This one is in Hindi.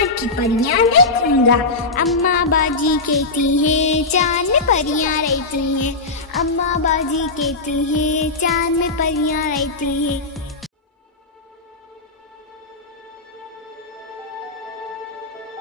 चांद की परियां देखूंगा। अम्मा बाजी कहती है चांद में परियां रहती हैं। अम्मा बाजी कहती है चांद में परियां रहती हैं।